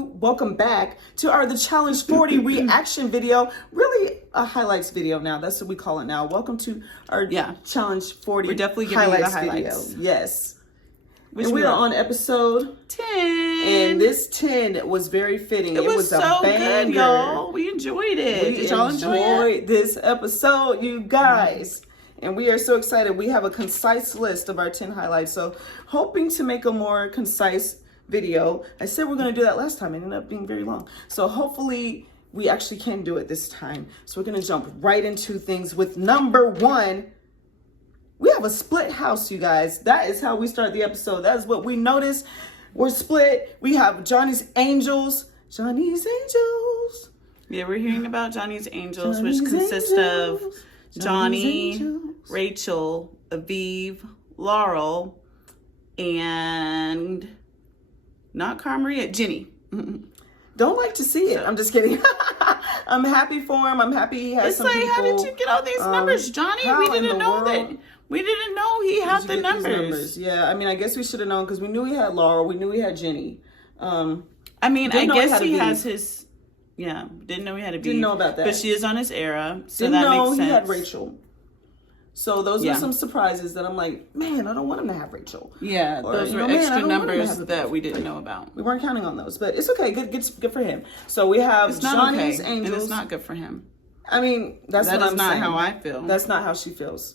welcome back to our The Challenge 40 reaction video. Really a highlights video now. That's what we call it now. Welcome to our Challenge 40 We're definitely giving you the highlights. video. Yes. And we are on episode 10. And this 10 was very fitting. It was so a banger. good, y'all. We enjoyed it. Did y'all enjoy this episode, you guys? And we are so excited. We have a concise list of our 10 highlights. So hoping to make a more concise video. I said we're going to do that last time. It ended up being very long. So hopefully we actually can do it this time. So we're going to jump right into things with number 1. We have a split house, you guys. That is how we start the episode. That is what we noticed. We're split. We have Johnny's Angels. Johnny's Angels. Yeah, we're hearing about Johnny's Angels, which consists of Johnny, Rachel, Aviv, Laurel, and not Carmaria, Jenny. Don't like to see it. I'm just kidding. I'm happy for him. I'm happy he has some people. How did you get all these numbers, Johnny? We didn't know that. We didn't know he had the numbers. Yeah, I mean, I guess we should have known because we knew he had Laurel. We knew he had Jenny. I mean, I guess he has his. Yeah, didn't know he had a B. Didn't know about that. But she is on his era, so didn't that know makes sense. He had Rachel. So those were some surprises that I'm like, man, I don't want him to have Rachel. Yeah, or, those were extra numbers that we didn't know about. We weren't counting on those, but it's okay. Good for him. So we have Johnny's Angels. And it's not good for him. I mean, that is not how I feel. That's not how she feels.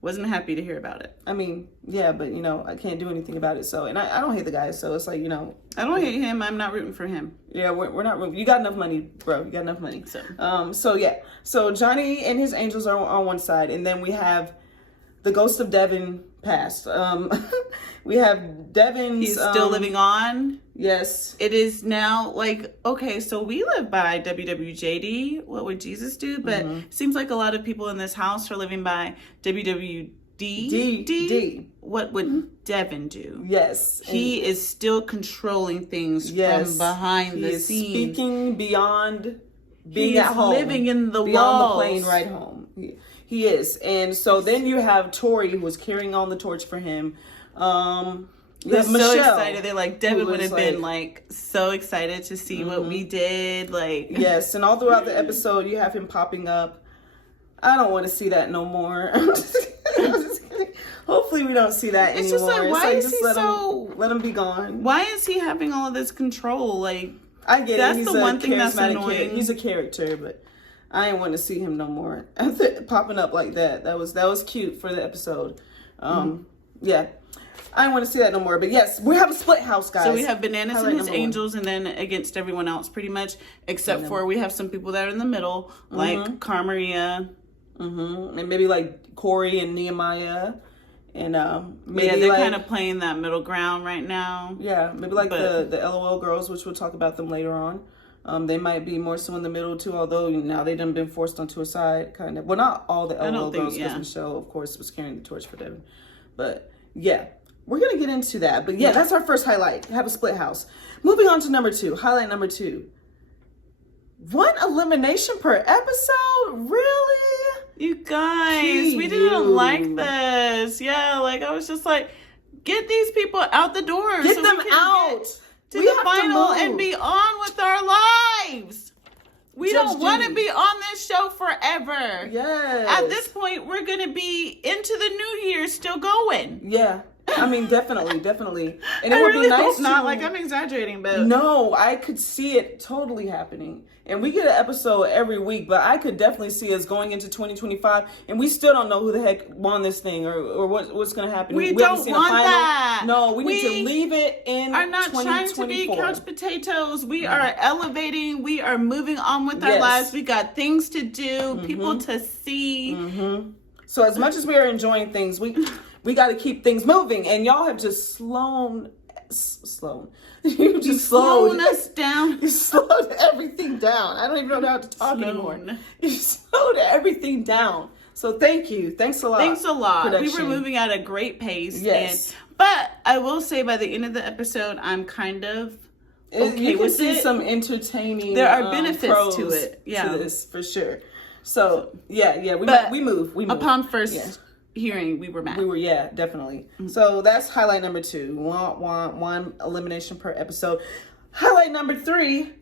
Wasn't happy to hear about it. I mean, yeah, but you know, I can't do anything about it. So, and I don't hate the guy. So it's like, you know, I don't hate him. I'm not rooting for him. Yeah, we're not rooting. You got enough money, bro. You got enough money. So yeah. So Johnny and his Angels are on one side, and then we have the ghost of Devin passed. We have Devin's. He's still living on. Yes. It is now like, okay, so we live by WWJD. What would Jesus do? But it seems like a lot of people in this house are living by WWD. D. What would Devin do? Yes. He is still controlling things from behind the scenes. Speaking beyond being at home. Living in the beyond walls. The plane ride home. He is. And so then you have Tori, who was carrying on the torch for him. They're so excited. They're like, Devin would have been like so excited to see what we did. Like, yes, and all throughout the episode, you have him popping up. I don't want to see that no more. Hopefully, we don't see that anymore. It's just like, why is he so? Let him be gone. Why is he having all of this control? Like, I get that's it. the one thing that's annoying. He's a character, but I didn't want to see him no more. Popping up like that. That was cute for the episode. Yeah. I don't want to see that no more. But yes, we have a split house, guys. So we have Bananas and his Angels, and then against everyone else, pretty much, except for we have some people that are in the middle, like Carmaria. And maybe like Corey and Nehemiah. And maybe they're kind of playing that middle ground right now. Yeah, maybe like the LOL girls, which we'll talk about them later on. They might be more so in the middle too, although now they done been forced onto a side, kind of. Well, not all the LOL girls, because Michelle, of course, was carrying the torch for Devin. But yeah, we're gonna get into that. But yeah, that's our first highlight. Have a split house. Moving on to number 2. Highlight number 2. 1 elimination per episode? Really? You guys, we didn't like this. Yeah, like I was just like, get these people out the door. Get them out. To the final and be on with our lives. We don't want to be on this show forever. Yes. At this point, we're going to be into the new year still going. Yeah. I mean, definitely. And it would be nice. Not like I'm exaggerating, but no, I could see it totally happening. And we get an episode every week, but I could definitely see us going into 2025, and we still don't know who the heck won this thing or what's going to happen. We don't want that. No, we need to leave it in. Are not trying to be couch potatoes. We are elevating. We are moving on with our lives. We got things to do, people to see. So as much as we are enjoying things, we got to keep things moving, and y'all have just slowed. You just slowed us down. You slowed everything down. I don't even know how to talk anymore. You slowed everything down. So thank you. Thanks a lot. We were moving at a great pace. Yes. But I will say by the end of the episode, I'm kind of okay you can with see it. some entertaining. There are benefits to it. Yeah. To this for sure. So yeah. We move. Upon first hearing, we were mad. Definitely. So that's highlight number 2. Want one elimination per episode. Highlight number 3.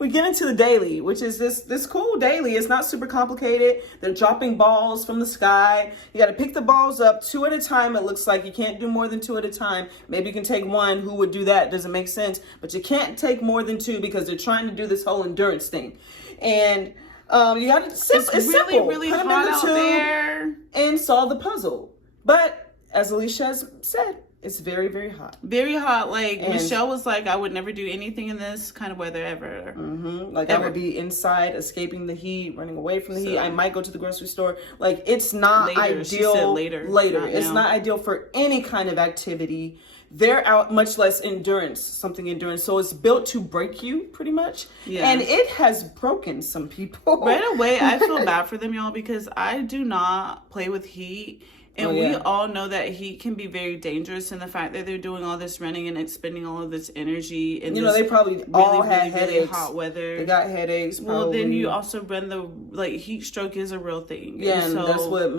We get into the daily, which is this cool daily. It's not super complicated. They're dropping balls from the sky. You got to pick the balls up 2 at a time. It looks like you can't do more than 2 at a time. Maybe you can take 1. Who would do that? Doesn't make sense. But you can't take more than 2 because they're trying to do this whole endurance thing. And you got to. It's really, simple. Really Put them hot in the out tube there. and solve the puzzle. But as Alicia has said, it's very, very hot. Very hot. Like, and Michelle was like, I would never do anything in this kind of weather ever. Like, ever. I would be inside, escaping the heat, running away from the heat. I might go to the grocery store. Like, it's not ideal. She said later. It's not ideal for any kind of activity. They're out, much less endurance, So it's built to break you, pretty much. Yeah. And it has broken some people. Right away, I feel bad for them, y'all, because I do not play with heat. And we all know that heat can be very dangerous, and the fact that they're doing all this running and expending all of this energy and they probably all had headaches. Really hot weather. They got headaches. Probably. Well, then you also run the heat stroke is a real thing. Yeah, and that's what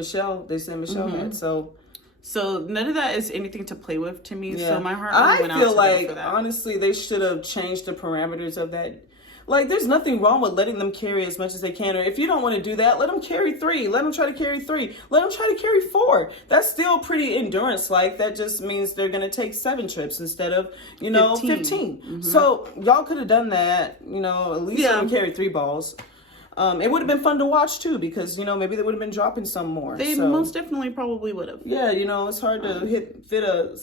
they said Michelle had. So none of that is anything to play with to me. Yeah. So my heart really went out to them for that. Honestly, they should have changed the parameters of that. Like, there's nothing wrong with letting them carry as much as they can. Or if you don't want to do that, let them carry 3. Let them try to carry 3. Let them try to carry 4. That's still pretty endurance-like. That just means they're going to take 7 trips instead of, 15. So y'all could have done that. At least let them carry 3 balls. It would have been fun to watch, too, because, maybe they would have been dropping some more. They most definitely probably would have. Yeah, it's hard to fit a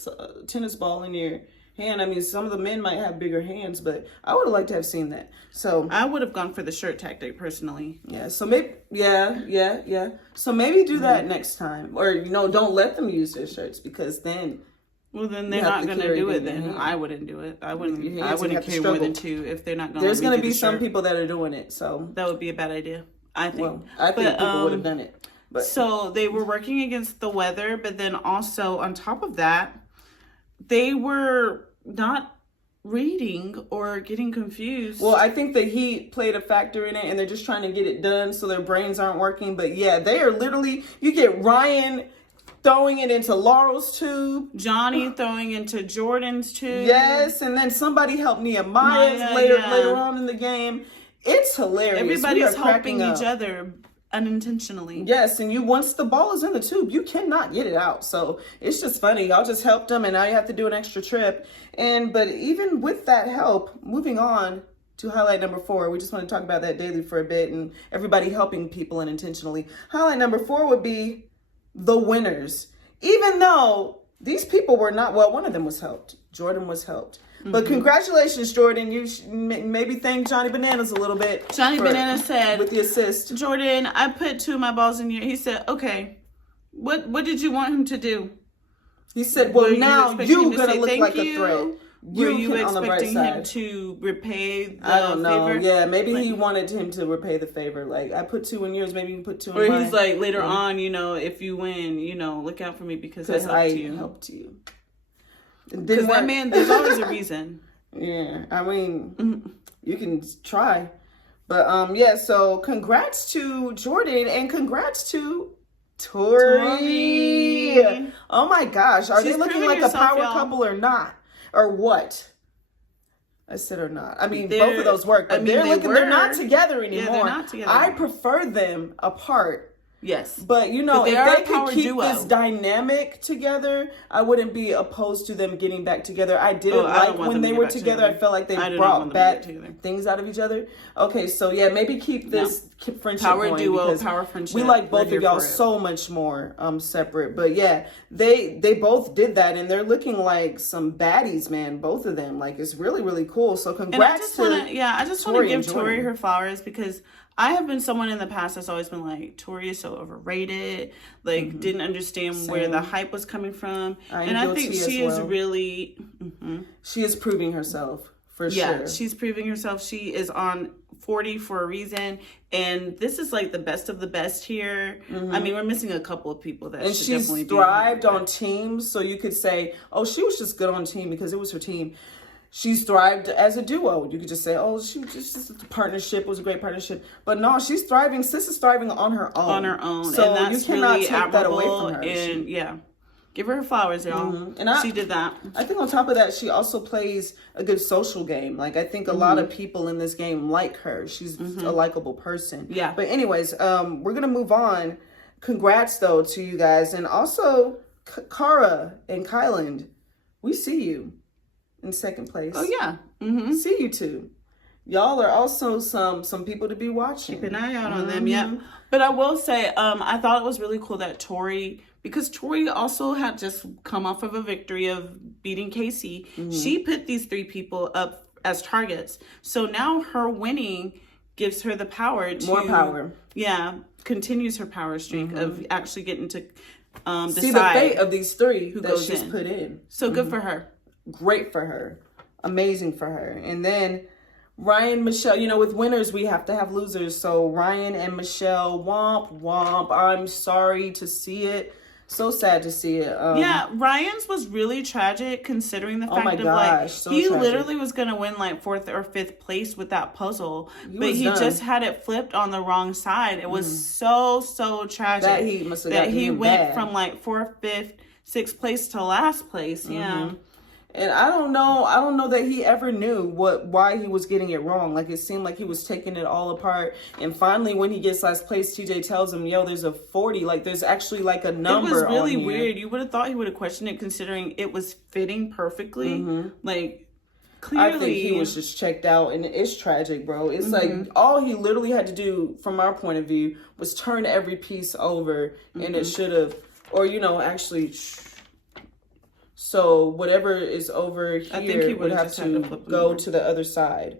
tennis ball in your hand. I mean, some of the men might have bigger hands, but I would have liked to have seen that. So I would have gone for the shirt tactic personally. Yeah. So maybe, yeah. So maybe do that next time, or don't let them use their shirts because then. Well, then they're not going to do it. Then I wouldn't do it. I wouldn't carry more than 2 if they're not going. There's going to be some people that are doing it, so that would be a bad idea. I think. Well, I think people would have done it. But so they were working against the weather, but then also on top of that, they were not reading or getting confused. Well, I think the heat played a factor in it, and they're just trying to get it done so their brains aren't working. But yeah, they are literally, you get Ryan throwing it into Laurel's tube, Johnny throwing into Jordan's tube. Yes, and then somebody helped Nehemiah later on in the game. It's hilarious. Everybody's helping each other unintentionally. Yes, and once the ball is in the tube, you cannot get it out. So it's just funny. Y'all just helped them, and now you have to do an extra trip. But even with that help, moving on to highlight number 4, we just want to talk about that daily for a bit and everybody helping people unintentionally. Highlight number 4 would be the winners. Even though these people were not, well, one of them was helped. Jordan was helped. But congratulations, Jordan. You maybe thank Johnny Bananas a little bit. Johnny Bananas said, with the assist, Jordan, I put 2 of my balls in your. He said, okay, what did you want him to do? He said, well, now you're going to look like a threat. Were you expecting him to repay the I don't know. favor? Yeah, maybe he wanted him to repay the favor. Like, I put 2 in yours, maybe you can put 2 in mine. Or he's like, later on, if you win, look out for me because I helped you. Because that man, there's always a reason. Yeah, I mean, you can try. But, so congrats to Jordan and congrats to Tori. Oh, my gosh. Are they looking like a power couple or not? Or what? I said or not. I mean, both of those work. But they're not together anymore. Yeah, they're not together. I prefer them apart. Yes. But, if they could keep this dynamic together, I wouldn't be opposed to them getting back together. I didn't like when they were together. I felt like they brought bad things out of each other. Okay, so yeah, maybe keep this friendship going. Power friendship. We like both of y'all so much more separate. But yeah, they both did that, and they're looking like some baddies, man, both of them. Like, it's really, really cool. So congrats I just want to give Tori her flowers because I have been someone in the past that's always been like, Tori is so overrated, like didn't understand where the hype was coming from. I think she is really... She is proving herself, for sure. Yeah, she's proving herself. She is on 40 for a reason, and this is like the best of the best here. I mean, we're missing a couple of people that should definitely be. And she's thrived on teams, so you could say, oh, she was just good on team because it was her team. She's thrived as a duo. You could just say, oh, she was just a partnership. It was a great partnership. But no, she's thriving. Sis is thriving on her own. On her own. So and that's you cannot really take that away from her. And yeah. Give her flowers, y'all. And she did that. I think on top of that, she also plays a good social game. Like, I think a lot of people in this game like her. She's a likable person. Yeah. But anyways, we're going to move on. Congrats, though, to you guys. And also, Cara and Kyland, we see you in second place. Oh, yeah. See you two. Y'all are also some people to be watching. Keep an eye out on them, yeah. But I will say, I thought it was really cool that Tori, because Tori also had just come off of a victory of beating Casey. She put these 3 people up as targets. So now her winning gives her the power to... More power. Yeah, continues her power streak of actually getting to decide... See the fate of these 3 who that she's put in. So good for her. Great for her. Amazing for her. And then... Ryan, Michelle, you know, with winners, we have to have losers. So Ryan and Michelle, womp, womp. I'm sorry to see it. So sad to see it. Yeah, Ryan's was really tragic considering the fact of, like, so he tragic. Literally was going to win, like, 4th or 5th place with that puzzle. But he just had it flipped on the wrong side. It was so tragic. That he must have that he went from, like, 4th, 5th, 6th place to last place. Yeah. And I don't know that he ever knew why he was getting it wrong. Like, it seemed like he was taking it all apart. And finally, when he gets last place, TJ tells him, yo, there's a 40. Like, there's actually, like, a number on here. It was really weird. You would have thought he would have questioned it, considering it was fitting perfectly. Like, clearly. I think he was just checked out, and it's tragic, bro. It's like, all he literally had to do, from our point of view, was turn every piece over, and it should have, or, you know, actually... So whatever is over here, I think he would have to go to the other side.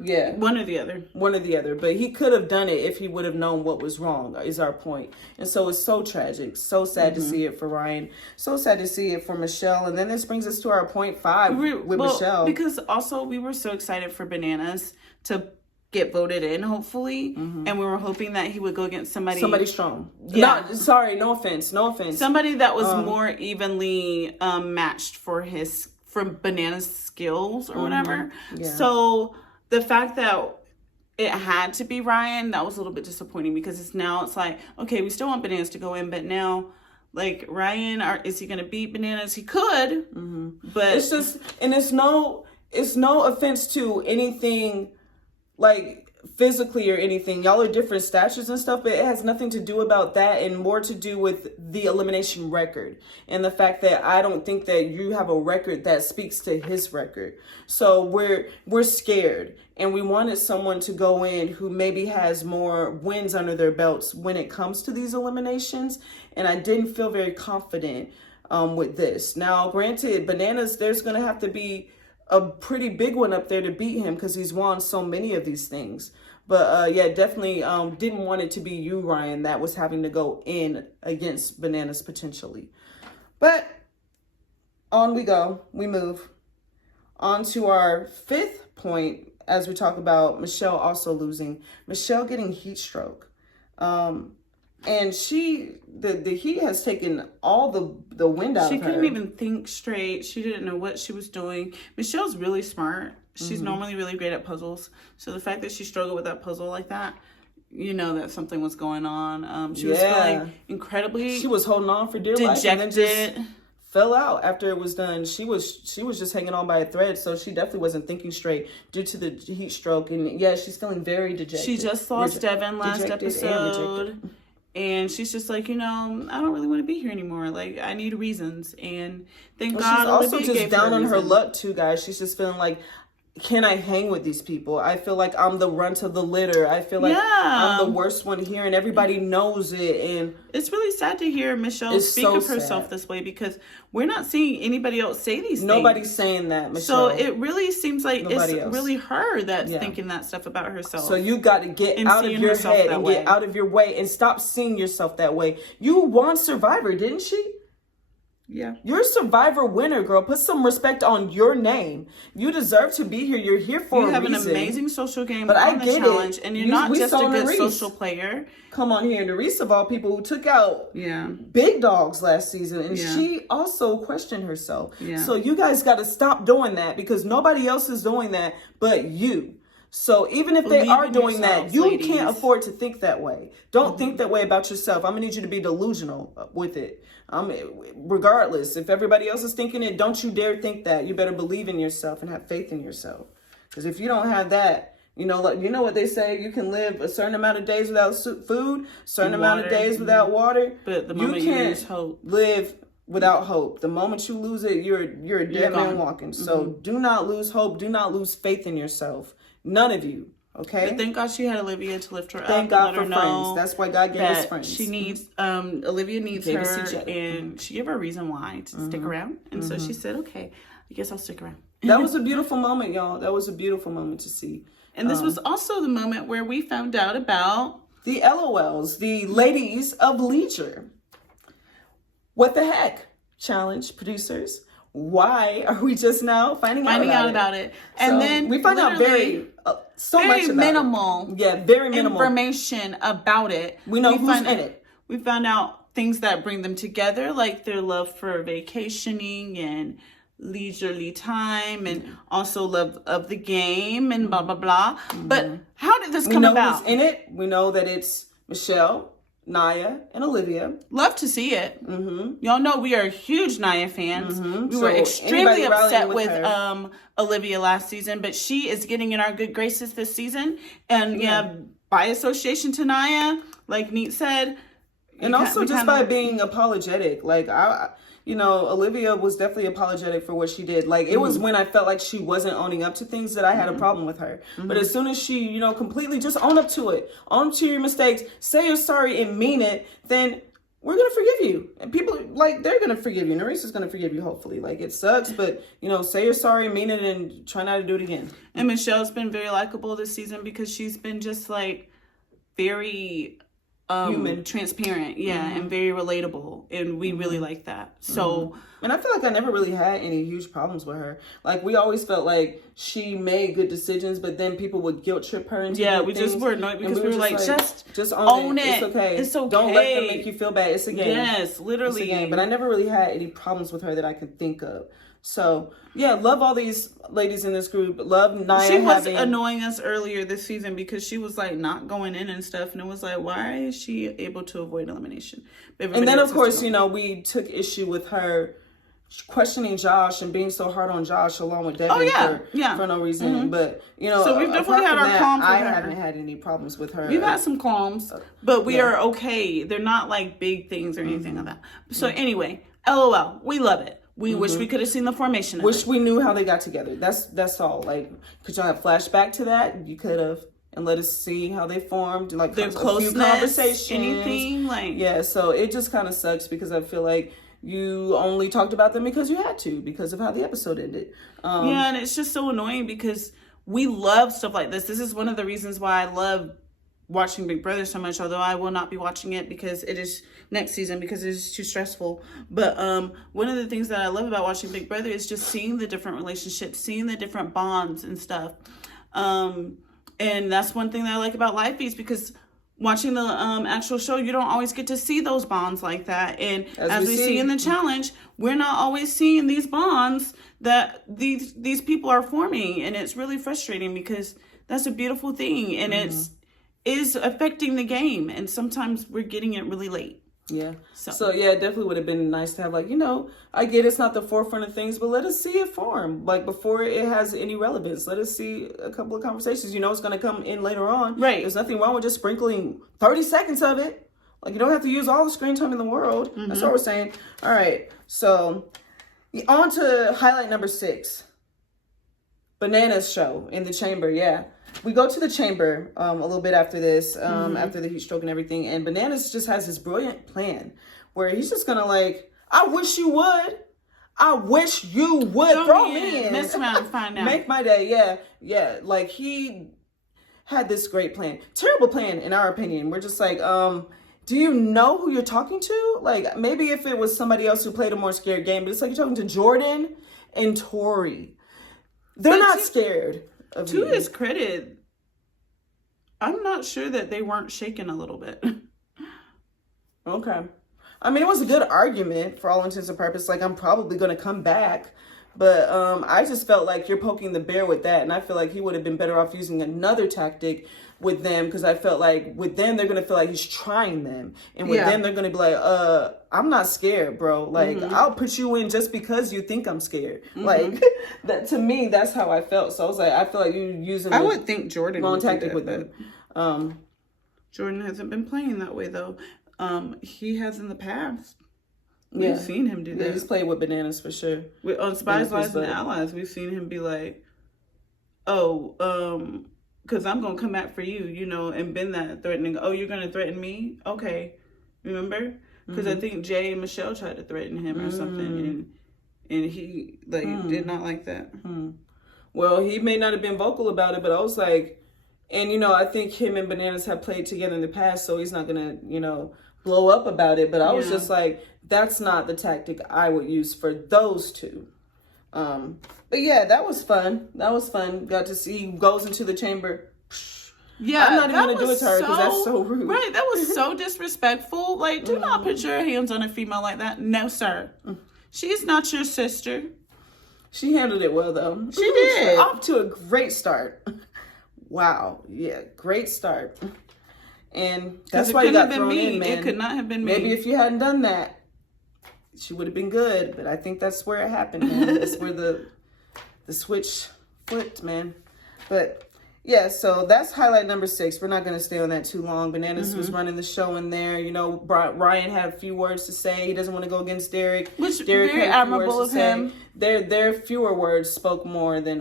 Yeah. One or the other. One or the other. But he could have done it if he would have known what was wrong, is our point. And so it's so tragic. So sad to see it for Ryan. So sad to see it for Michelle. And then this brings us to our point 5 with Michelle. Because also we were so excited for Bananas to get voted in, hopefully. And we were hoping that he would go against somebody strong. Yeah. No offense. Somebody that was more evenly matched for Bananas' skills or whatever. Yeah. So the fact that it had to be Ryan, that was a little bit disappointing, because it's like, okay, we still want Bananas to go in, but now, like, Ryan, is he going to beat Bananas? He could, but it's just, and it's no offense to anything, like, physically or anything. Y'all are different statures and stuff, but it has nothing to do about that, and more to do with the elimination record and the fact that I don't think that you have a record that speaks to his record. So we're scared, and we wanted someone to go in who maybe has more wins under their belts when it comes to these eliminations, and I didn't feel very confident with this. Now, granted, Bananas, there's gonna have to be a pretty big one up there to beat him, because he's won so many of these things. But yeah, definitely didn't want it to be you, Ryan, that was having to go in against Bananas potentially. But on we go. We move on to our 5th point as we talk about Michelle also losing. Michelle getting heat stroke. And the heat has taken all the wind out of her. She couldn't even think straight. She didn't know what she was doing. Michelle's really smart. She's normally really great at puzzles. So the fact that she struggled with that puzzle like that, you know that something was going on. She was feeling incredibly... She was holding on for dear life and then just fell out after it was done. She was just hanging on by a thread, so she definitely wasn't thinking straight due to the heat stroke. And yeah, she's feeling very dejected. She just lost Devin last episode. And she's just like, you know, I don't really want to be here anymore. Like, I need reasons. And thank God. She's also just down on her luck, too, guys. She's just feeling like, can I hang with these people? I feel like I'm the runt of the litter. I feel like I'm the worst one here, and everybody knows it. And it's really sad to hear Michelle speak of herself this way, because we're not seeing anybody else say these things. Nobody's saying that, Michelle. So it really seems like really her that's thinking that stuff about herself. So you got to get out of your head and get out of your way and stop seeing yourself that way. You won Survivor, didn't she? Yeah. You're a Survivor winner, girl. Put some respect on your name. You deserve to be here. You're here for a reason. You have an amazing social game on the challenge, and you're not just a good social player. Come on here. Nerese, of all people, who took out big dogs last season, and she also questioned herself. Yeah. So you guys got to stop doing that, because nobody else is doing that but you. So even if they are doing that, you ladies. can't afford to think that way. Don't think that way about yourself. I'm gonna need you to be delusional with it. Regardless, if everybody else is thinking it, don't you dare think that. You better believe in yourself and have faith in yourself. Because if you don't have that, you know what they say, you can live a certain amount of days without food, certain amount of days without water. But the moment you lose hope, live without hope. The moment you lose it, you're a dead man walking. So do not lose hope. Do not lose faith in yourself. None of you. Okay. But thank God she had Olivia to lift her up. Thank God for friends. That's why God gave us friends. She needs Olivia needs her, and she gave her a reason why to stick around. And so she said, "Okay, I guess I'll stick around." That was a beautiful moment, y'all. That was a beautiful moment to see. And this was also the moment where we found out about the LOLs, the ladies of leisure. What the heck? Challenge producers. Why are we just now finding out about it? And then we find out very minimal. Very minimal information about it. We know who's in it. We found out things that bring them together, like their love for vacationing and leisurely time, and also love of the game, and blah blah blah. But how did this come about? We know who's in it. We know that it's Michelle, Nia, and Olivia. Love to see it. Y'all know we are huge Nia fans. We were extremely upset with Olivia last season, but she is getting in our good graces this season. And by association to Nia, like Neat said. And also just by being apologetic. Like, Olivia was definitely apologetic for what she did. Like, it was when I felt like she wasn't owning up to things that I had a problem with her. But as soon as she, completely just own up to it, own up to your mistakes, say you're sorry and mean it, then we're going to forgive you. And people, they're going to forgive you. Nerissa is going to forgive you, hopefully. It sucks, but, say you're sorry, mean it, and try not to do it again. And Michelle's been very likable this season because she's been just, very... human, transparent, and very relatable, and we really like that. So, and I feel like I never really had any huge problems with her. We always felt like she made good decisions, but then people would guilt trip her into we just were annoyed because we were like, just own it. It's okay. It's okay. Don't let them make you feel bad. It's a game. Yes, literally. It's a game. But I never really had any problems with her that I can think of. So, love all these ladies in this group. Love Nia. She was annoying us earlier this season because she was not going in and stuff. And it was why is she able to avoid elimination? And then, of course, we took issue with her questioning Josh and being so hard on Josh along with Devin for no reason. But, so we've definitely had our qualms with her. I haven't had any problems with her. We've had some qualms, but we are okay. They're not big things or anything like that. So anyway, LOL, we love it. We wish we could have seen the formation of Wish we knew how they got together. That's all. Could y'all have flashback to that? You could have. And let us see how they formed. Their closeness, conversations. Anything. So it just kind of sucks because I feel like you only talked about them because you had to, because of how the episode ended. And it's just so annoying because we love stuff like this. This is one of the reasons why I love watching Big Brother so much, although I will not be watching it because it is next season because it is too stressful. But one of the things that I love about watching Big Brother is just seeing the different relationships, seeing the different bonds and stuff. And that's one thing that I like about Live Feeds, because watching the actual show, you don't always get to see those bonds like that. And as we see in the challenge, we're not always seeing these bonds that these people are forming, and it's really frustrating because that's a beautiful thing, and is affecting the game, and sometimes we're getting it really late. So it definitely would have been nice to have I get it's not the forefront of things, but let us see it form before it has any relevance. Let us see a couple of conversations. It's going to come in later on. Right. There's nothing wrong with just sprinkling 30 seconds of it. You don't have to use all the screen time in the world. That's what we're saying. All right. So on to highlight number 6. Bananas show in the chamber. We go to the chamber a little bit after this, after the heat stroke and everything. And Bananas just has this brilliant plan where he's just going to I wish you would. I wish you would throw me in. Mess around and find out. Make my day. Yeah. He had this great plan. Terrible plan, in our opinion. We're just do you know who you're talking to? Maybe if it was somebody else who played a more scared game, but it's you're talking to Jordan and Tori. They're not scared. To his credit, I'm not sure that they weren't shaken a little bit. Okay. I mean, it was a good argument for all intents and purposes. I'm probably going to come back. But I just felt like you're poking the bear with that. And I feel like he would have been better off using another tactic with them, because I felt like with them, they're going to feel like he's trying them. And with them, they're going to be like, I'm not scared, bro. Like, I'll put you in just because you think I'm scared. Like, that to me, that's how I felt. So I was like, I feel like you're using I would think Jordan wrong would tactic with them. Jordan hasn't been playing that way, though. He has in the past. We've seen him do that. Yeah, he's played with Bananas for sure. On Spies, Lies, and Allies, we've seen him be like, oh, because I'm going to come back for you, you know, and been that threatening. Oh, you're going to threaten me? Okay. Remember? Because I think Jay and Michelle tried to threaten him or something, and he, like, did not like that. Well, he may not have been vocal about it, but I was like, and, you know, I think him and Bananas have played together in the past, so he's not going to, you know, blow up about it. But I was just like, that's not the tactic I would use for those two. But yeah, that was fun. That was fun. Got to see he goes into the chamber. Yeah, I'm not even going to do it to her because that's so rude. Right, that was so disrespectful. Like, do not put your hands on a female like that. No, sir. She's not your sister. She handled it well, though. She did. Off to a great start. Wow. Yeah, great start. And that's why you got thrown in, man. It could not have been me. Maybe if you hadn't done that, she would have been good. But I think that's where it happened, man. That's where the switch flipped, man. But yeah, so that's highlight number 6. We're not going to stay on that too long. Bananas was running the show in there. You know, Ryan had a few words to say. He doesn't want to go against Derek. Which Derek very admirable of him. Their fewer words spoke more than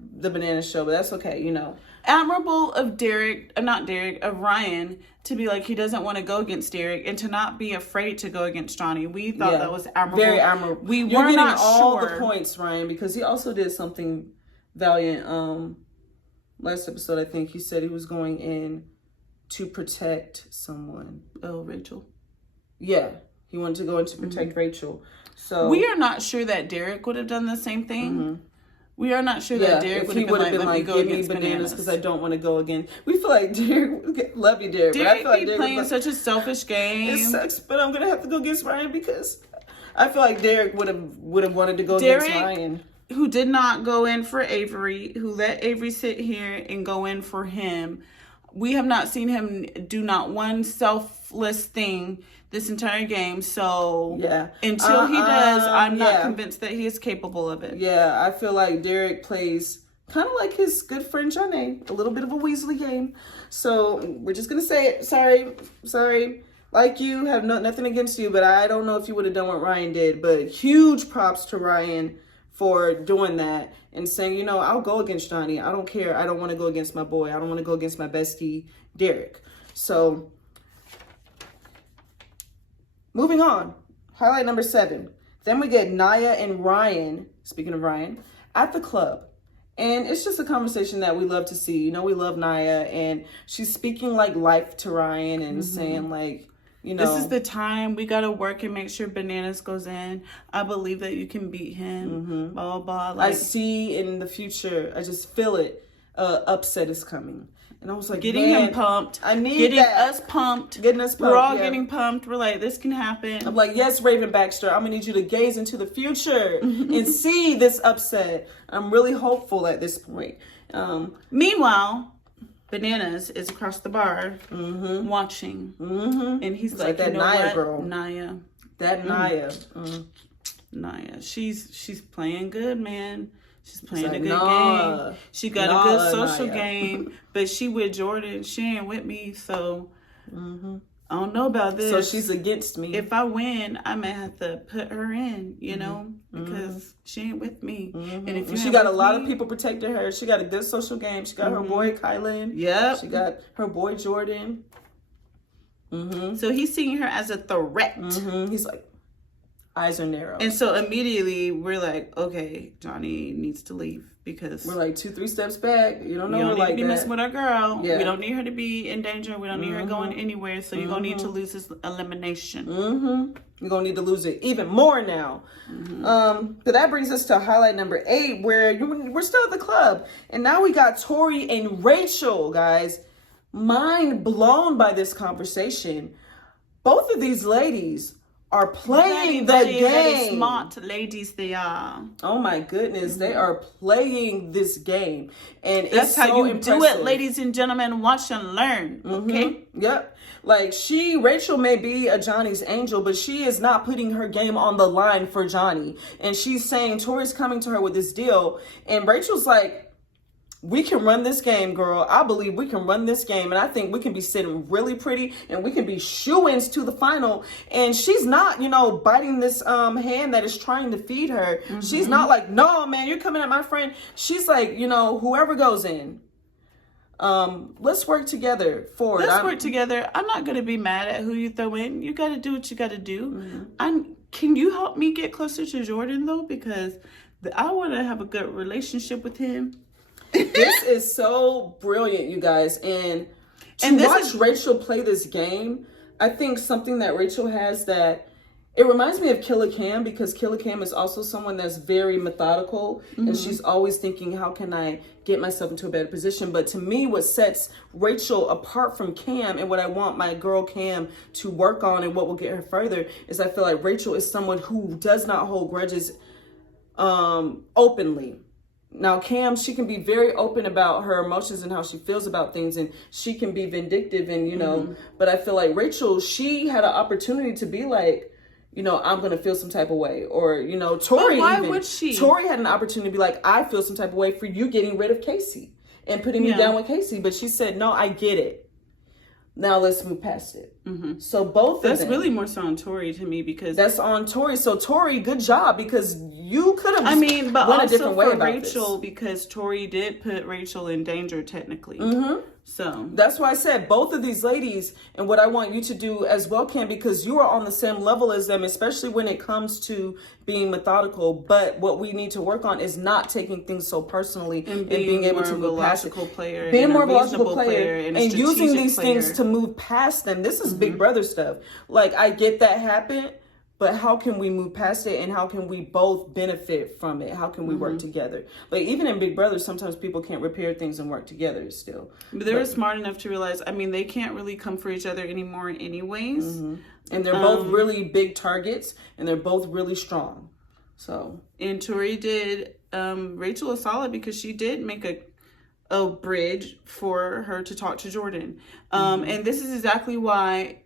the Banana show, but that's okay, you know. Admirable of of Ryan, to be like, he doesn't want to go against Derek and to not be afraid to go against Johnny. We thought that was admirable. Very admirable. You're getting all the points, Ryan, because he also did something valiant. Last episode, I think he said he was going in to protect someone. Oh, Rachel. Yeah, he wanted to go in to protect Rachel. So we are not sure that Derek would have done the same thing. We are not sure that Derek would have been like, give me bananas because I don't want to go again. We feel like Derek, love you, Derek. Derek but I feel like Derek playing such a selfish game. It sucks, but I'm gonna have to go against Ryan because I feel like Derek would have wanted to go against Ryan. Who did not go in for Avery, who let Avery sit here and go in for him. We have not seen him do not one selfless thing this entire game. So until he does, I'm not convinced that he is capable of it. Yeah, I feel like Derek plays kind of like his good friend Janae, a little bit of a Weasley game. So we're just going to say it. Sorry. Like you, have nothing against you, but I don't know if you would have done what Ryan did. But huge props to Ryan for doing that and saying, you know, I'll go against Johnny. I don't care. I don't want to go against my boy. I don't want to go against my bestie, Derek. So moving on. Highlight number 7. Then we get Naya and Ryan, speaking of Ryan, at the club. And it's just a conversation that we love to see. You know, we love Naya, and she's speaking like life to Ryan and saying like, you know, this is the time we got to work and make sure Bananas goes in. I believe that you can beat him. Blah, blah, blah. Like, I see in the future, I just feel it. Upset is coming. And I was like, getting him pumped. I need getting that. us pumped. Getting us pumped. We're all getting pumped. We're like, this can happen. I'm like, yes, Raven Baxter, I'm going to need you to gaze into the future and see this upset. I'm really hopeful at this point. Meanwhile, Bananas is across the bar watching. And he's like, that you know Naya what? girl. Naya. That Naya. Naya. She's playing good, man. She's playing a good game. She got a good social game. But she with Jordan. She ain't with me. So I don't know about this. So she's against me. If I win, I may have to put her in, you know, because she ain't with me. And if she got a lot of people protecting her. She got a good social game. She got her boy Kylan. Yep. She got her boy Jordan. So he's seeing her as a threat. He's like, eyes are narrow. And so immediately we're like, okay, Johnny needs to leave because we're like 2-3 steps back. You don't know her like that. We don't need to be messing with our girl. Yeah. We don't need her to be in danger. We don't need her going anywhere. So you're going to need to lose this elimination. You're going to need to lose it even more now. But that brings us to highlight number 8 where we're still at the club. And now we got Tori and Rachel, guys. Mind blown by this conversation. Both of these ladies are playing the game. Very smart ladies they are. Oh my goodness, they are playing this game, and that's it's how so you impressive. do it, ladies and gentlemen. Watch and learn. Okay. Yep. Like Rachel may be a Johnny's angel, but she is not putting her game on the line for Johnny. And she's saying Tori's coming to her with this deal, and Rachel's like, we can run this game, girl. I believe we can run this game. And I think we can be sitting really pretty and we can be shoo-ins to the final. And she's not, biting this hand that is trying to feed her. She's not like, no, man, you're coming at my friend. She's like, whoever goes in, let's work together for it. Let's work together. I'm not going to be mad at who you throw in. You got to do what you got to do. Can you help me get closer to Jordan, though? Because I want to have a good relationship with him. This is so brilliant, you guys. And watch Rachel play this game, I think something that Rachel has that it reminds me of Killer Cam, because Killer Cam is also someone that's very methodical and she's always thinking, how can I get myself into a better position? But to me, what sets Rachel apart from Cam and what I want my girl Cam to work on and what will get her further is I feel like Rachel is someone who does not hold grudges openly. Now, Cam, she can be very open about her emotions and how she feels about things, and she can be vindictive and, but I feel like Rachel, she had an opportunity to be like, I'm going to feel some type of way. Or, Tori, but why would she? Tori had an opportunity to be like, I feel some type of way for you getting rid of Casey and putting me down with Casey. But she said, no, I get it. Now let's move past it. So both that's of them, really more so on Tori to me, because that's on Tori. So Tori, good job, because you could have. But went also a different way for about Rachel, this. because Tori did put Rachel in danger technically. So that's why I said both of these ladies, and what I want you to do as well, Cam, because you are on the same level as them, especially when it comes to being methodical. But what we need to work on is not taking things so personally and being able to move past it. Being more of a logical player and using these things to move past them. This is Big Brother stuff. Like, I get that happened, but how can we move past it, and how can we both benefit from it? How can we work together? But even in Big Brother, sometimes people can't repair things and work together still. But they're smart enough to realize, they can't really come for each other anymore anyways. And they're both really big targets, and they're both really strong. So, and Tori did Rachel a solid, because she did make a bridge for her to talk to Jordan. And this is exactly why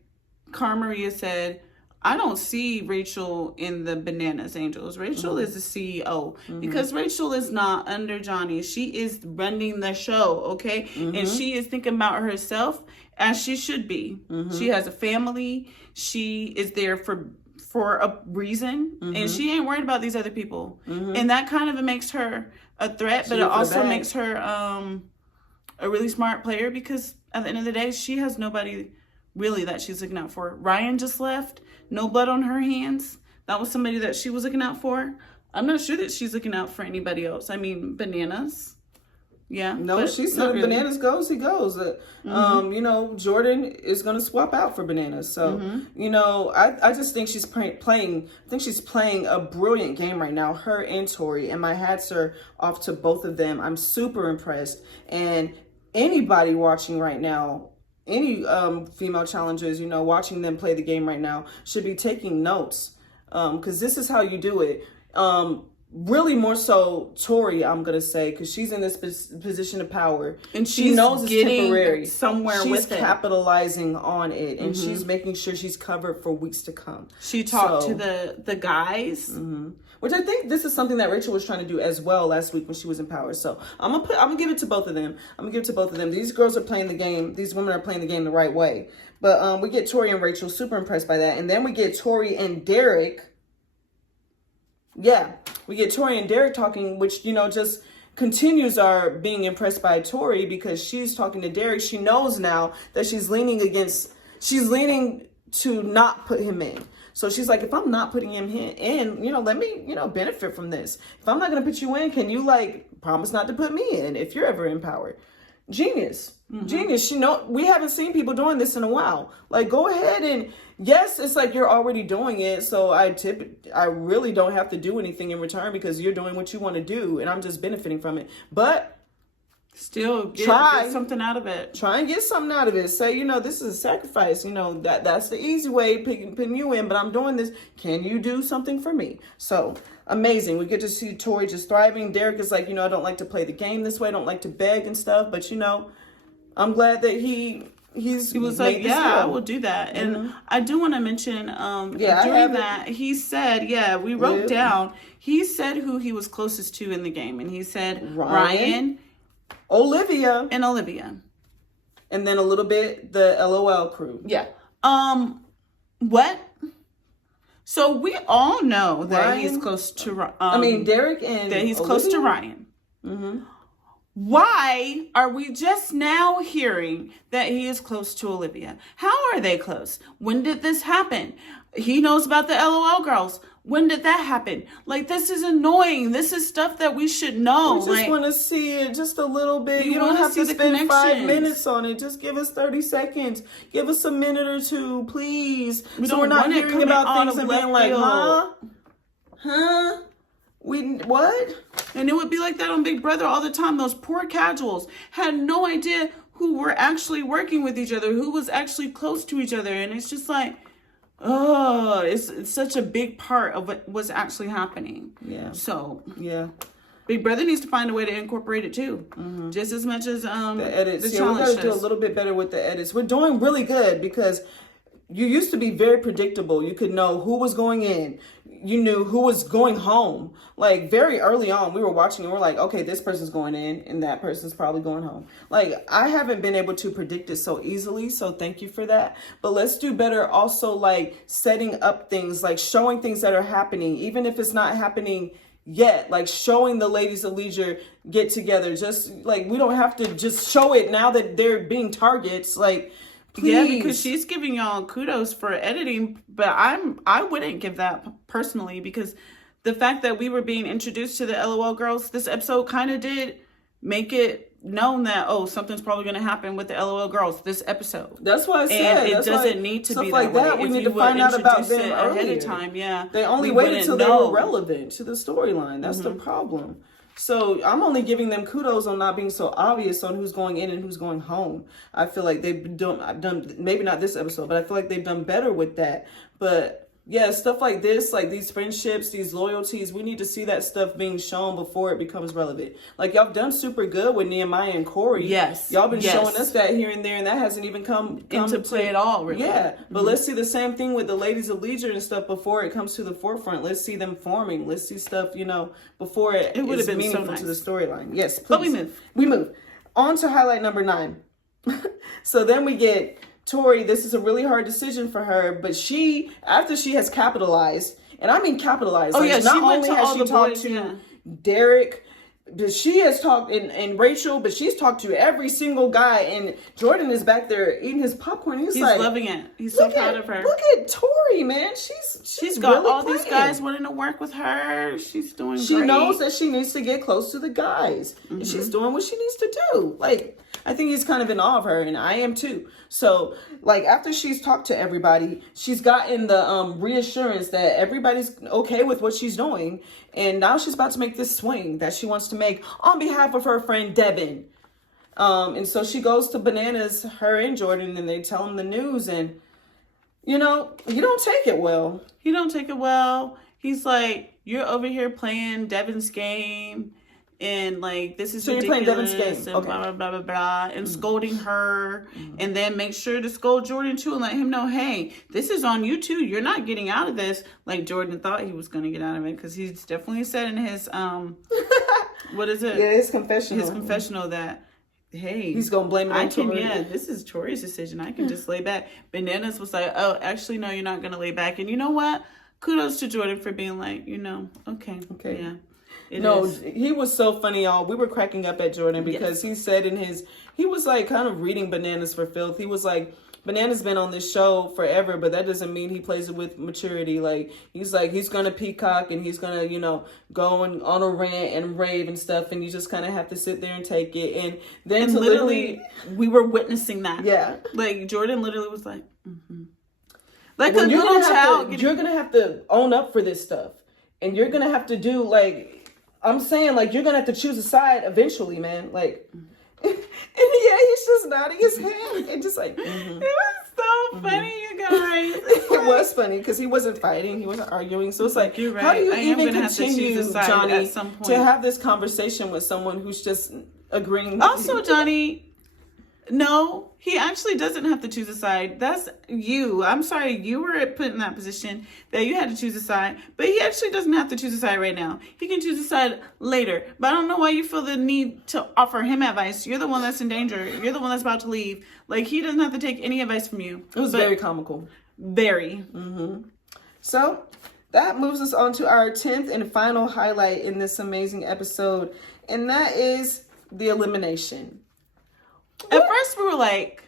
Cara Maria said, I don't see Rachel in the Bananas Angels. Rachel is the CEO, because Rachel is not under Johnny. She is running the show, okay? And she is thinking about herself as she should be. She has a family. She is there for a reason, and she ain't worried about these other people. And that kind of makes her a threat, but it also makes her a really smart player, because at the end of the day, she has nobody really that she's looking out for. Ryan just left. No blood on her hands. That was somebody that she was looking out for. I'm not sure that she's looking out for anybody else. Bananas. Yeah. No, she said really. Bananas goes, he goes. Jordan is going to swap out for Bananas. So, I just think she's playing a brilliant game right now, her and Tori. And my hats are off to both of them. I'm super impressed. And anybody watching right now, any female challengers, watching them play the game right now, should be taking notes, because this is how you do it. Really more so Tori, I'm going to say, because she's in this position of power. And she knows it's temporary. She's capitalizing on it, and she's making sure she's covered for weeks to come. She talked to the guys. Which I think this is something that Rachel was trying to do as well last week when she was in power. So I'm gonna give it to both of them. These girls are playing the game. These women are playing the game the right way. But we get Tori and Rachel, super impressed by that. And then we get Tori and Derek. Yeah, we get Tori and Derek talking, which, just continues our being impressed by Tori, because she's talking to Derek. She knows now that she's leaning to not put him in. So she's like, if I'm not putting him in, let me, benefit from this. If I'm not going to put you in, can you promise not to put me in if you're ever in power? Genius. Genius. We haven't seen people doing this in a while. Go ahead and yes, it's like you're already doing it. So I really don't have to do anything in return, because you're doing what you want to do and I'm just benefiting from it. But Still get something out of it. Try and get something out of it. Say, this is a sacrifice. That's the easy way, putting you in, but I'm doing this. Can you do something for me? So amazing. We get to see Tori just thriving. Derek is like, I don't like to play the game this way. I don't like to beg and stuff. But, I'm glad that he was like, I will do that. And I do want to mention during that, he said, we wrote down, he said who he was closest to in the game. And he said Ryan, Olivia. And then a little bit the LOL crew. Yeah. What? So we all know that he's close to Derek and that he's Olivia? Close to Ryan. Mm-hmm. Why are we just now hearing that he is close to Olivia? How are they close? When did this happen? He knows about the LOL girls. When did that happen? Like, this is annoying. This is stuff that we should know. We just want to see it just a little bit. You don't have to spend 5 minutes on it. Just give us 30 seconds. Give us a minute or two, please. So we're not hearing about things and being like, what? And it would be like that on Big Brother all the time. Those poor casuals had no idea who were actually working with each other, who was actually close to each other. And it's just like, it's such a big part of what's actually happening. Yeah. So, yeah. Big Brother needs to find a way to incorporate it too. Mm-hmm. Just as much as the edits. We got to do a little bit better with the edits. We're doing really good because you used to be very predictable. You could know who was going in. You knew who was going home. Like, very early on, we were watching and we're like, okay, this person's going in and that person's probably going home. Like, I haven't been able to predict it so easily, so thank you for that. But let's do better also, like, setting up things, like showing things that are happening, even if it's not happening yet, like showing the ladies of leisure get together. Just, like, we don't have to just show it now that they're being targets, like, please. Yeah, because she's giving y'all kudos for editing, but I wouldn't give that personally, because the fact that we were being introduced to the LOL girls, this episode kind of did make it known that, something's probably going to happen with the LOL girls this episode. That's why I said. And it doesn't need to be like that. We need to find out about them ahead of time. Yeah, they only waited until they were relevant to the storyline. That's the problem. So I'm only giving them kudos on not being so obvious on who's going in and who's going home. I feel like I've done, maybe not this episode, but I feel like they've done better with that. But yeah, stuff like this, like these friendships, these loyalties, we need to see that stuff being shown before it becomes relevant. Like, y'all done super good with Nehemiah and Corey. Yes. Y'all been showing us that here and there, and that hasn't even come into play at all, really. Yeah, but let's see the same thing with the ladies of leisure and stuff before it comes to the forefront. Let's see them forming. Let's see stuff, before it would have been meaningful to the storyline. Yes, please. But we move. On to highlight number 9. So then we get Tori. This is a really hard decision for her, but after she has capitalized, and I mean capitalized. Not only has she talked to Derek, but she has talked, and Rachel, but she's talked to every single guy, and Jordan is back there eating his popcorn. He's like loving it. He's so proud of her. Look at Tori, man. She's got really all these guys wanting to work with her. She's doing great. She knows that she needs to get close to the guys. And she's doing what she needs to do. Like, I think he's kind of in awe of her, and I am too. So, like, after she's talked to everybody, she's gotten the reassurance that everybody's okay with what she's doing. And now she's about to make this swing that she wants to make on behalf of her friend Devin. And so she goes to Bananas, her and Jordan, and they tell him the news. And, you don't take it well. He don't take it well. He's like, you're over here playing Devin's game. And, like, this is ridiculous. You're playing Devin's game. And blah, blah, blah, blah, blah. And scolding her. And then make sure to scold Jordan, too. And let him know, hey, this is on you, too. You're not getting out of this. Like, Jordan thought he was going to get out of it. Because he's definitely said in his, what is it? Yeah, his confessional. His confessional that, hey. He's going to blame it on Tori. Yeah, this is Tori's decision. I can just lay back. Bananas was like, oh, actually, no, you're not going to lay back. And you know what? Kudos to Jordan for being like, okay. Yeah. He was so funny, y'all. We were cracking up at Jordan because he said he was like kind of reading Bananas for filth. He was like, Bananas been on this show forever, but that doesn't mean he plays it with maturity. Like, he's going to peacock and he's going to, go on a rant and rave and stuff. And you just kind of have to sit there and take it. And then literally, we were witnessing that. Yeah. Like, Jordan literally was like, like a little child. You're going to have to own up for this stuff. And you're going to have to do, like, I'm saying, like, you're going to have to choose a side eventually, man. Like, Yeah, he's just nodding his head and just like. It was so funny, you guys. It was funny because he wasn't fighting, he wasn't arguing. So it's like, you're right. How do you I am even gonna continue, have to choose a side Johnny, at some point. to have this conversation with someone who's just agreeing? Also, Johnny, no, he actually doesn't have to choose a side. That's you. I'm sorry, you were put in that position that you had to choose a side, but he actually doesn't have to choose a side right now. He can choose a side later. But I don't know why you feel the need to offer him advice. You're the one that's in danger. You're the one that's about to leave. Like, he doesn't have to take any advice from you. It was very comical. Very. So that moves us on to our 10th and final highlight in this amazing episode, and that is the elimination. At first, we were like,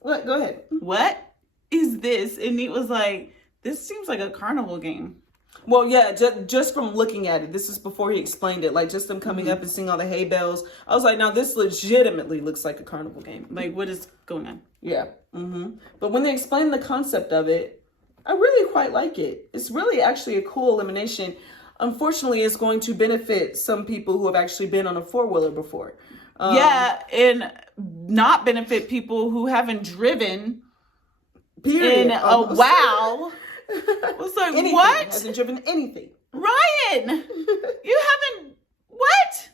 What? Go ahead. what is this? And Neat was like, this seems like a carnival game. Well, yeah, just from looking at it, this is before he explained it, like just them coming up and seeing all the hay bales. I was like, now this legitimately looks like a carnival game. Like, what is going on? Yeah. But when they explain the concept of it, I really quite like it. It's really actually a cool elimination. Unfortunately, it's going to benefit some people who have actually been on a four-wheeler before. Yeah, and not benefit people who haven't driven Period. in a while. Was like, Anything. what? Hasn't driven anything. Ryan, you haven't, what?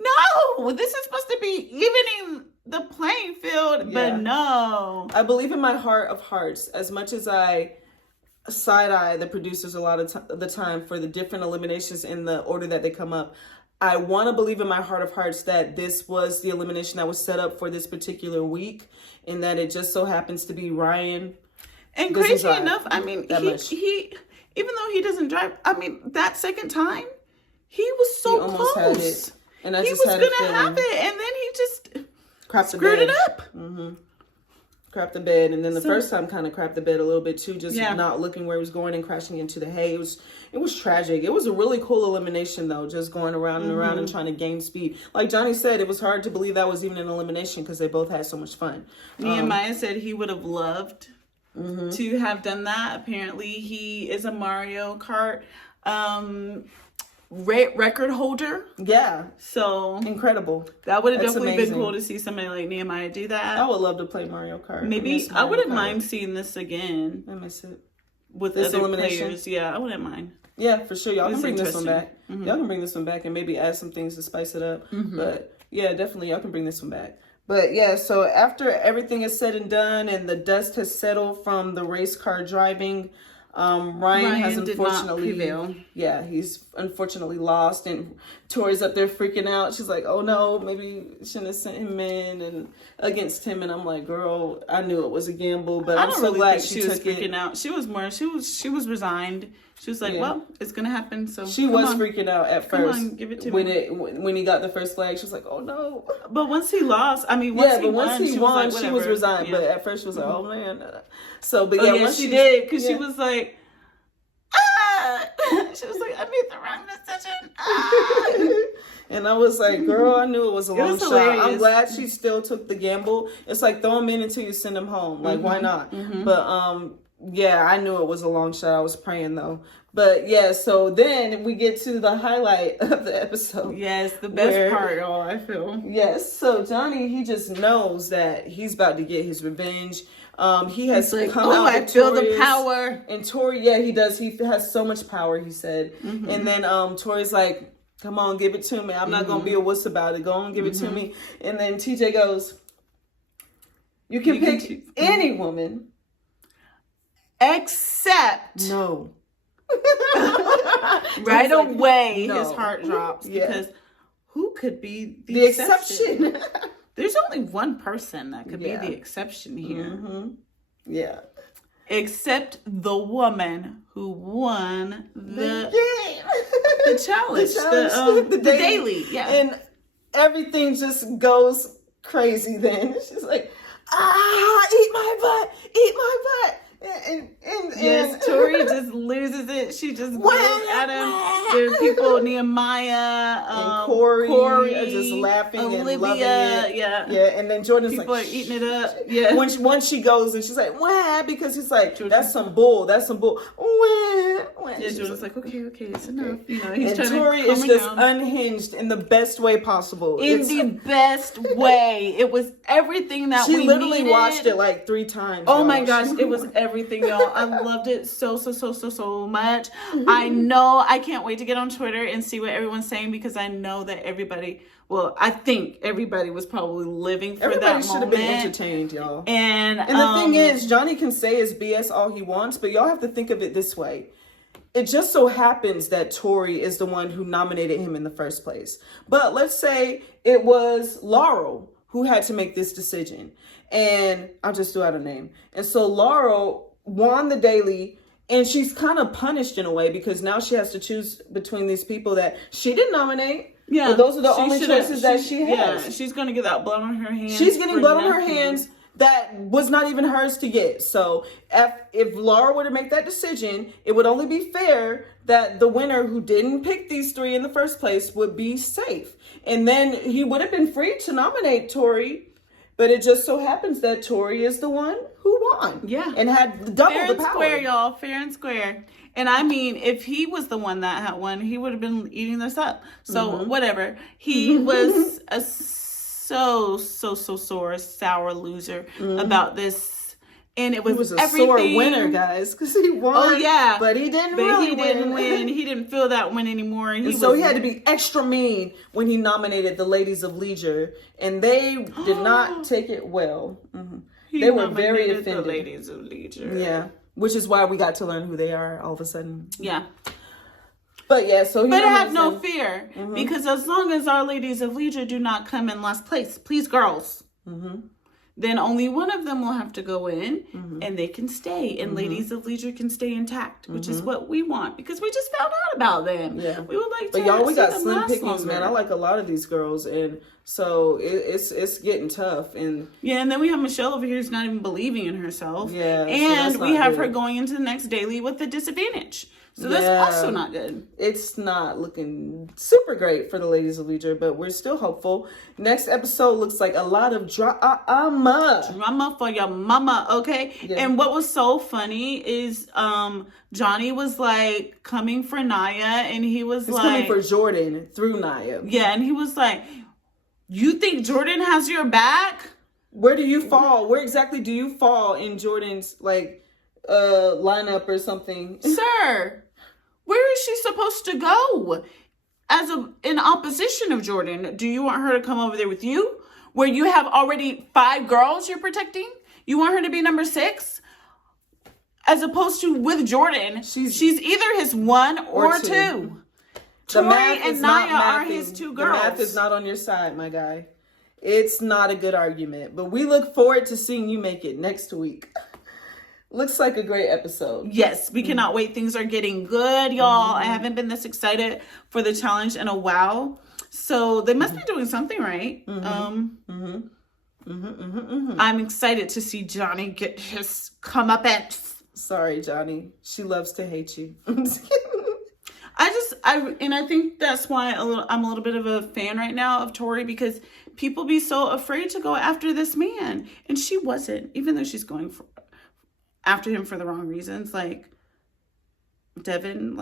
No, this is supposed to be evening the playing field, but no. I believe in my heart of hearts, as much as I side-eye the producers a lot of the time for the different eliminations in the order that they come up, I want to believe in my heart of hearts that this was the elimination that was set up for this particular week, and that it just so happens to be Ryan. And crazy enough, I mean, he even though he doesn't drive, I mean, that second time, he was so close. Had it, and I he just was gonna have it, and then he just screwed it up. Crapped the bed, and then the first time kind of crapped the bed a little bit too, just not looking where he was going and crashing into the hay. It was tragic. It was a really cool elimination though, just going around and around and trying to gain speed. Like Johnny said, it was hard to believe that was even an elimination because they both had so much fun. Nehemiah said he would have loved to have done that. Apparently, he is a Mario Kart record holder. Yeah. So incredible. That would have definitely been cool to see somebody like Nehemiah do that. I would love to play Mario Kart. Maybe I wouldn't mind seeing this again. I miss it. With this other players. Yeah, I wouldn't mind. Yeah, for sure. Y'all can bring this one back. Y'all can bring this one back and maybe add some things to spice it up. But yeah, definitely y'all can bring this one back. But yeah, so after everything is said and done and the dust has settled from the race car driving, Ryan has unfortunately, he's unfortunately lost, and Tori's up there freaking out. She's like, oh no, maybe shouldn't have sent him in and against him. And I'm like, girl, I knew it was a gamble, but I'm so glad she was took freaking out. She was resigned. She was like, well, it's gonna happen. So she was freaking out at first. Come on, give it to me. When he got the first flag, she was like, oh no. But once he lost, I mean, once he won, she was resigned. But at first she was like, oh man. So, but once she did, because she was like, she was like, I made the wrong decision. And I was like, girl, I knew it was a long shot. Hilarious. I'm glad she still took the gamble. It's like, throw him in until you send him home. Like, why not? But yeah, I knew it was a long shot. I was praying though. But yeah, so then we get to the highlight of the episode. Yes, the best part, y'all, I feel. Yes, so Johnny, he just knows that he's about to get his revenge. He has come out I feel the power. And Tori, he does. He has so much power, he said. And then Tori's like, come on, give it to me. I'm not going to be a wuss about it. Go on, give it to me. And then TJ goes, you can pick any woman. Except. No. Right away, his heart drops because who could be the exception? There's only one person that could be the exception here. Yeah. Except the woman who won the challenge. The daily. Yeah. And everything just goes crazy then. She's like, eat my butt. Yes, Tori just loses it. She just goes at him. There are people, Nehemiah, and Corey are just laughing Olivia, and loving it. Yeah, and then Jordan's people like, are eating it up. Yeah. Once she goes and she's like, wah, because he's like, that's some bull. That's some bull. Wah. Yeah, Jordan's like, okay, it's enough. You know, he's and trying Tori to is just unhinged in the best way possible. In the best way. It was everything that we needed. She literally watched it like 3 times. Oh my gosh, it was everything, y'all. I loved it so much. I know I can't wait to get on Twitter and see what everyone's saying, because I know that I think everybody was probably living for that moment. Everybody should have been entertained, y'all. And the thing is, Johnny can say his BS all he wants, but y'all have to think of it this way. It just so happens that Tori is the one who nominated him in the first place. But let's say it was Laurel who had to make this decision. And I'll just throw out a name. And so Laurel won the daily, and she's kind of punished in a way, because now she has to choose between these people that she didn't nominate. Yeah. But those are the only choices that she has. Yeah, she's going to get that blood on her hands. She's getting blood on her hands that was not even hers to get. So if Laura were to make that decision, it would only be fair that the winner who didn't pick these 3 in the first place would be safe. And then he would have been free to nominate Tori, but it just so happens that Tori is the one who won. Yeah. And had double fair the power. Fair and square, y'all. Fair and square. And I mean, if he was the one that had won, he would have been eating this up. So whatever. He was a so sour loser about this, and it was a sore winner, guys, because he won. Oh yeah, but he didn't win. He didn't feel that win anymore, and so he had to be extra mean when he nominated the Ladies of Leisure, and they did not take it well. They were very offended. The Ladies of Leisure, yeah, which is why we got to learn who they are all of a sudden. Yeah. But yeah, so but have no fear, because as long as our Ladies of Leisure do not come in last place, please, girls, then only one of them will have to go in, and they can stay, and Ladies of Leisure can stay intact, which is what we want, because we just found out about them. Yeah, we would like to. But y'all, we got slim pickings, man. I like a lot of these girls, and so it's getting tough. And and then we have Michelle over here who's not even believing in herself. Yeah, and we have her going into the next daily with a disadvantage. So that's also not good. It's not looking super great for the Ladies of Leisure, but we're still hopeful. Next episode looks like a lot of drama. Drama for your mama, okay? Yeah. And what was so funny is Johnny was like coming for Naya, and he's coming for Jordan through Naya. Yeah, and he was like, you think Jordan has your back? Where do you fall? Where exactly do you fall in Jordan's lineup or something? Sir, where is she supposed to go in opposition of Jordan? Do you want her to come over there with you, where you have already 5 girls you're protecting? You want her to be number 6, as opposed to with Jordan? She's either his 1 or 2. Tori and Naya are his 2 girls. The math is not on your side, my guy. It's not a good argument, but we look forward to seeing you make it next week. Looks like a great episode. Yes, we cannot wait. Things are getting good, y'all. I haven't been this excited for the challenge in a while. So they must be doing something right. I'm excited to see Johnny get his comeuppance. Sorry, Johnny. She loves to hate you. I think that's why I'm a little bit of a fan right now of Tori, because people be so afraid to go after this man. And she wasn't, even though she's going after him for the wrong reasons. Like Devin,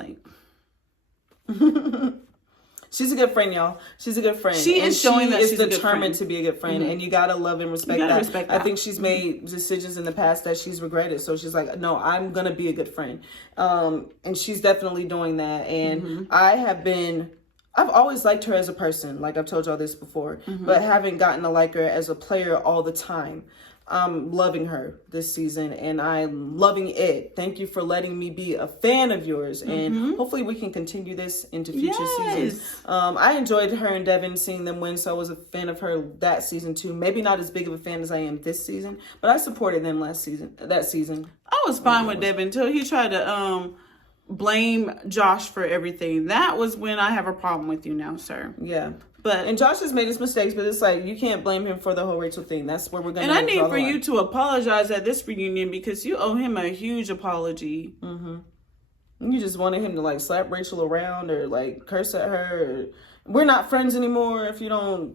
she's a good friend, y'all. She's a good friend. She is showing that she's determined to be a good friend, and you gotta love and respect that. I think she's made decisions in the past that she's regretted, so she's like, no, I'm gonna be a good friend, and she's definitely doing that. And I've always liked her as a person, like I've told y'all this before, but haven't gotten to like her as a player all the time. I'm loving her this season, and I'm loving it. Thank you for letting me be a fan of yours, and hopefully we can continue this into future seasons. I enjoyed her and Devin, seeing them win, so I was a fan of her that season too. Maybe not as big of a fan as I am this season, but I supported them that season. I was fine with Devin until he tried to blame Josh for everything. That was when I have a problem with you now, sir. Yeah. And Josh has made his mistakes, but it's like you can't blame him for the whole Rachel thing. That's where we're going to. And I need for you to apologize at this reunion because you owe him a huge apology. You just wanted him to like slap Rachel around or like curse at her. We're not friends anymore if you don't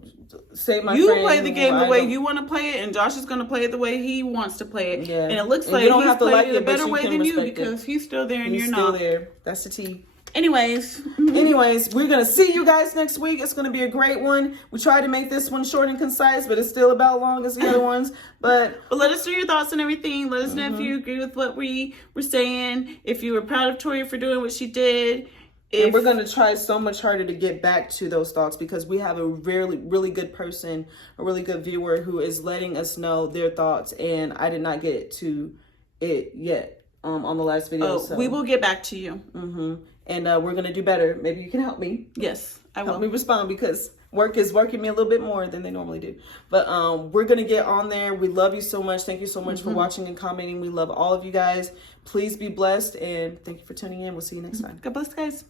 say my friend. You play the game the way you want to play it, and Josh is going to play it the way he wants to play it. Yeah. And it looks like you don't he's have to like it a better way than you because he's still there and you're not. He's still there. That's the tea. Anyways, we're going to see you guys next week. It's going to be a great one. We tried to make this one short and concise, but it's still about long as the other ones. But let us know your thoughts and everything. Let us know if you agree with what we were saying, if you were proud of Tori for doing what she did. And we're going to try so much harder to get back to those thoughts because we have a really good person, a really good viewer who is letting us know their thoughts. And I did not get to it yet on the last video. So we will get back to you. And we're going to do better. Maybe you can help me. Yes, I will. Help me respond because work is working me a little bit more than they normally do. But we're going to get on there. We love you so much. Thank you so much for watching and commenting. We love all of you guys. Please be blessed. And thank you for tuning in. We'll see you next time. God bless, guys.